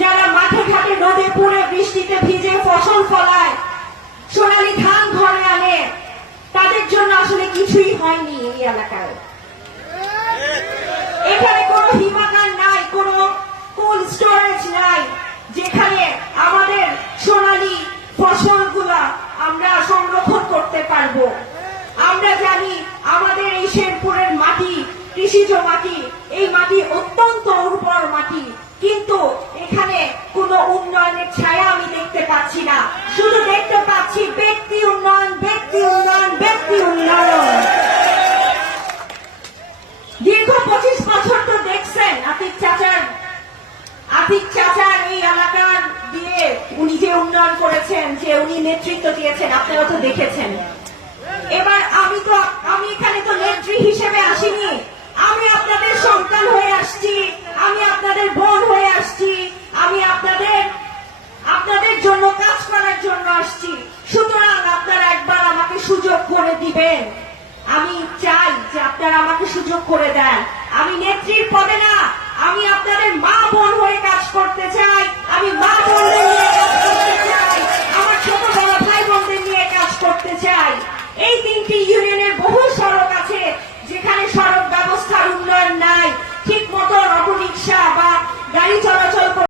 যারা মাঠে ঘাটে রোদে পুড়ে বৃষ্টিতে ভিজে ফসল ফলায়, সোনালী ধান ঘরে আনে, তাদের জন্য আসলে কিছুই হয়নি এই এলাকায়। এখানে কোনো হিমাগার নাই, কোনো কোল্ড স্টোরেজ নাই, যেখানে আমাদের সোনালী ফসলগুলা আমরা সংরক্ষণ করতে পারব। আমরা জানি আমাদের এই শেরপুরের মাটি, কৃষিজ মাটি, এই মাটি অত্যন্ত উর্বর মাটি কিন্তু এখানে কোনো উন্নয়নের ছায়া আমি দেখতে পাচ্ছি না। শুধু দেখতে পাচ্ছি ব্যক্তি উন্নয়ন ব্যক্তি উন্নয়ন ব্যক্তি উন্নয়ন। দীর্ঘ পঁচিশ বছর তো দেখছেন আতিক চাচার আতিক চাচার এই এলাকার দিয়ে উনি যে উন্নয়ন করেছেন, যে উনি নেতৃত্ব দিয়েছেন, আপনারা তো দেখেছেন। এবার আমি তো আমি এখানে তো নেত্রী হিসেবে আসিনি আমি আপনাদের সন্তান হয়ে আসছি আমি আপনাদের বোন হয়ে আসছি আমি আপনাদের আপনাদের জন্য, কাজ করার জন্য আসছি। সুতরাং আপনারা একবার আমাকে সুযোগ করে দিবেন। আমি চাই যে আপনারা আমাকে সুযোগ করে দেন। আমি নেত্রীর পদে না, আমি আপনাদের মা বোন হয়ে কাজ করতে চাই। আমি মা বোনদের নিয়ে কাজ করতে চাই। আমার ছোট বড় ভাই বোনদের নিয়ে কাজ করতে চাই। এই তিনটি ইউনিয়নের বহু সড়ক